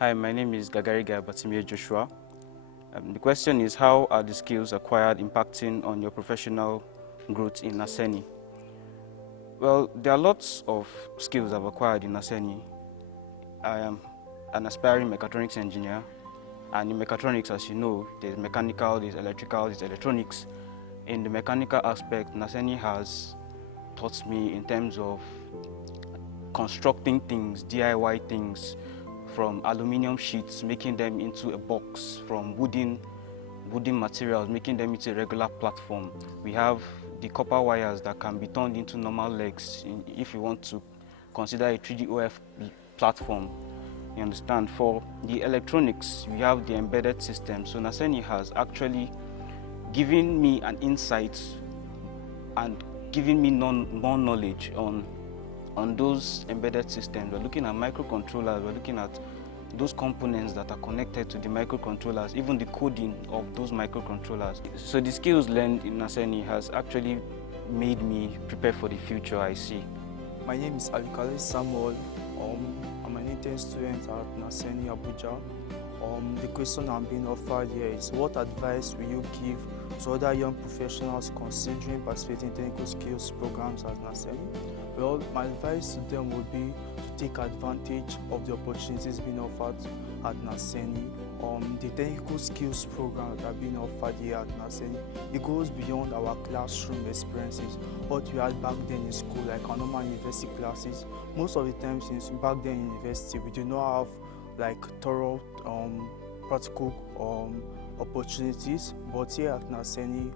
Hi, my name is Gagariga Batimir Joshua. The question is, how are the skills acquired impacting on your professional growth in NASENI? Well, there are lots of skills I've acquired in NASENI. I am an aspiring mechatronics engineer, and in mechatronics, as you know, there's mechanical, there's electrical, there's electronics. In the mechanical aspect, NASENI has taught me in terms of constructing things, DIY things, from aluminium sheets, making them into a box, from wooden materials, making them into a regular platform. We have the copper wires that can be turned into normal legs if you want to consider a 3D OF platform. You understand? For the electronics, we have the embedded system. So NASENI has actually given me an insight and given me more knowledge on those embedded systems. We're looking at microcontrollers, we're looking at those components that are connected to the microcontrollers, even the coding of those microcontrollers. So the skills learned in NASENI has actually made me prepare for the future, I see. My name is Alikale Samuel. I'm an intern student at NASENI Abuja. The question I'm being offered here is, what advice will you give to other young professionals considering participating in technical skills programs at NASENI? Well, my advice to them would be to take advantage of the opportunities being offered at NASENI. The technical skills program that are being offered here at NASENI, it goes beyond our classroom experiences. What we had back then in school, like our normal university classes, most of the times since back then in university, we do not have like thorough practical opportunities, but here at NASENI,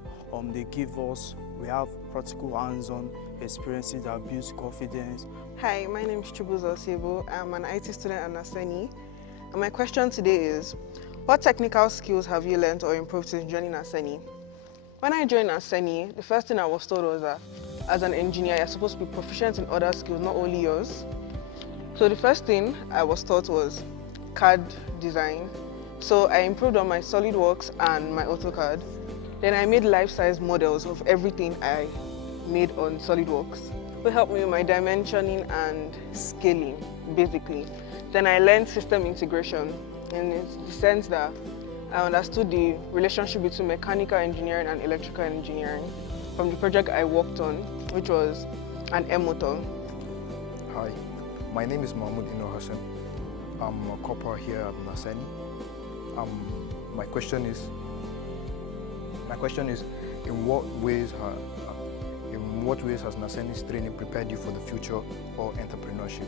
we have practical hands-on experiences that builds confidence. Hi, my name is Chubuzo Sebo. I'm an IT student at NASENI. And my question today is, what technical skills have you learned or improved since joining NASENI? When I joined NASENI, the first thing I was told was that as an engineer, you're supposed to be proficient in other skills, not only yours. So the first thing I was taught was CAD design. So I improved on my SolidWorks and my AutoCAD. Then I made life-size models of everything I made on SolidWorks. It helped me with my dimensioning and scaling, basically. Then I learned system integration in the sense that I understood the relationship between mechanical engineering and electrical engineering from the project I worked on, which was an M-motor. Hi, my name is Mahmoud Ino Hassan. I'm a corporal here at NASENI. My question is, in what ways has NASENI's training prepared you for the future or entrepreneurship?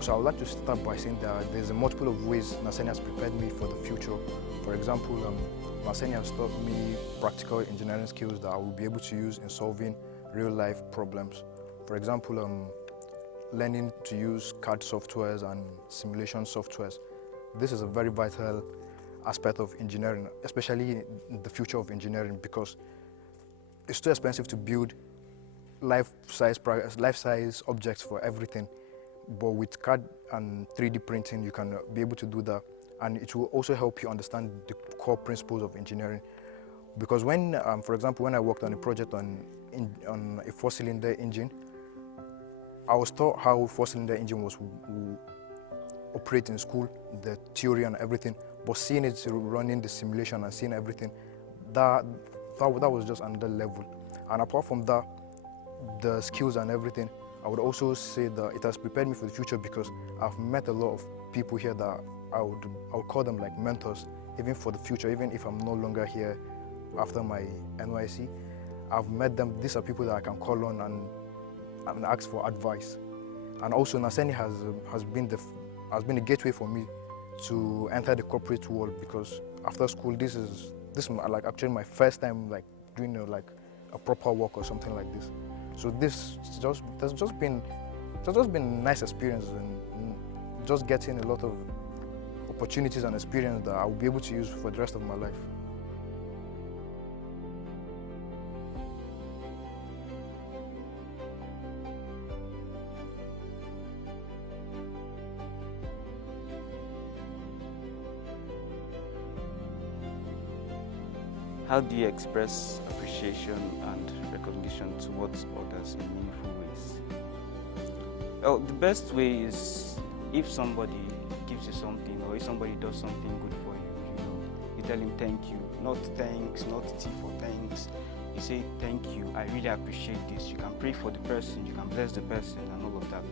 So I would like to start by saying that there's a multiple of ways NASENI has prepared me for the future. For example, NASENI has taught me practical engineering skills that I will be able to use in solving real-life problems. For example, learning to use CAD softwares and simulation softwares. This is a very vital aspect of engineering, especially in the future of engineering, because it's too expensive to build life-size objects for everything. But with CAD and 3D printing, you can be able to do that. And it will also help you understand the core principles of engineering. Because when, for example, when I worked on a project on a four-cylinder engine, I was taught how a four-cylinder engine was operate in school, the theory and everything, but seeing it running the simulation and seeing everything, that was just another level. And apart from that, the skills and everything, I would also say that it has prepared me for the future because I've met a lot of people here that I would call them like mentors, even for the future, even if I'm no longer here after my NYC. I've met them. These are people that I can call on and ask for advice. And also NASENI has been a gateway for me to enter the corporate world, because after school, this is like actually my first time like doing a proper work or something like this. So this has just been a nice experience, and just getting a lot of opportunities and experience that I will be able to use for the rest of my life. How do you express appreciation and recognition towards others in meaningful ways? Well, the best way is if somebody gives achieves something, or if somebody does something good for you, you tell him thank you, not thanks, not T for thanks. You say thank you, I really appreciate this. You can pray for the person, you can bless the person, and all of that.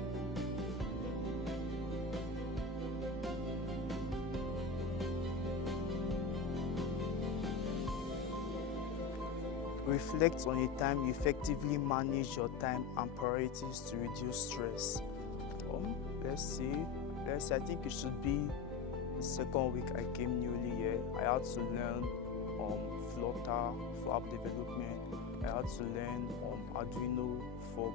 Reflect on a time you effectively manage your time and priorities to reduce stress. Let's see, I think it should be the second week I came newly here. I had to learn Flutter for app development. I had to learn Arduino for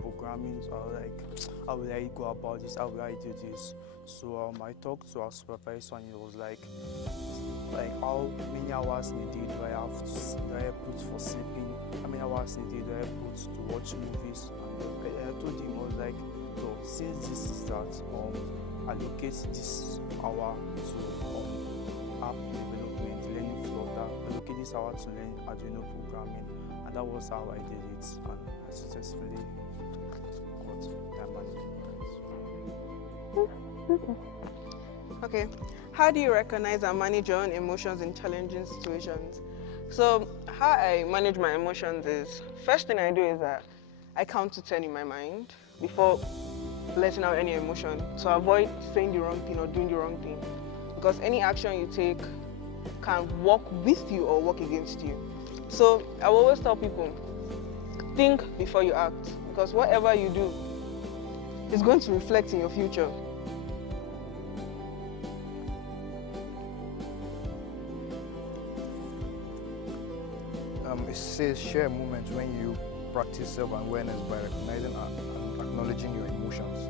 programming. So I was like, how will I go about this? How will I do this? So I talked to our supervisor, and it was like how many hours in a day do I put for sleeping? How many hours in a day do I put to watch movies? And I told him, I was like, so since this is that, allocate this hour to app development, learning Flutter, allocate this hour to learn Arduino programming, and that was how I did it, and I successfully got time management. Okay, how do you recognize and manage your own emotions in challenging situations? So how I manage my emotions is, first thing I do is that I count to 10 in my mind before letting out any emotion, to avoid saying the wrong thing or doing the wrong thing, because any action you take can work with you or work against you. So I will always tell people, think before you act, because whatever you do is going to reflect in your future. It says share moments when you practice self-awareness by recognizing and acknowledging your emotions.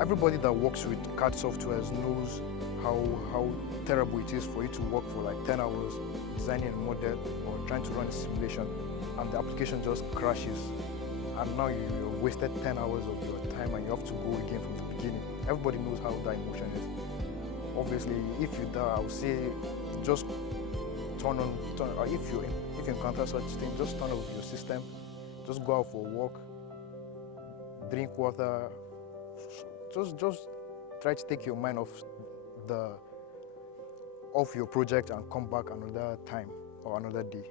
Everybody that works with CAD softwares knows how terrible it is for you to work for like 10 hours designing a model or trying to run a simulation, and the application just crashes, and now you've wasted 10 hours of your time and you have to go again from the beginning. Everybody knows how that emotion is. Obviously, if you die, I would say just if you encounter such thing, just turn off your system, just go out for a walk, drink water, just try to take your mind off your project and come back another time or another day.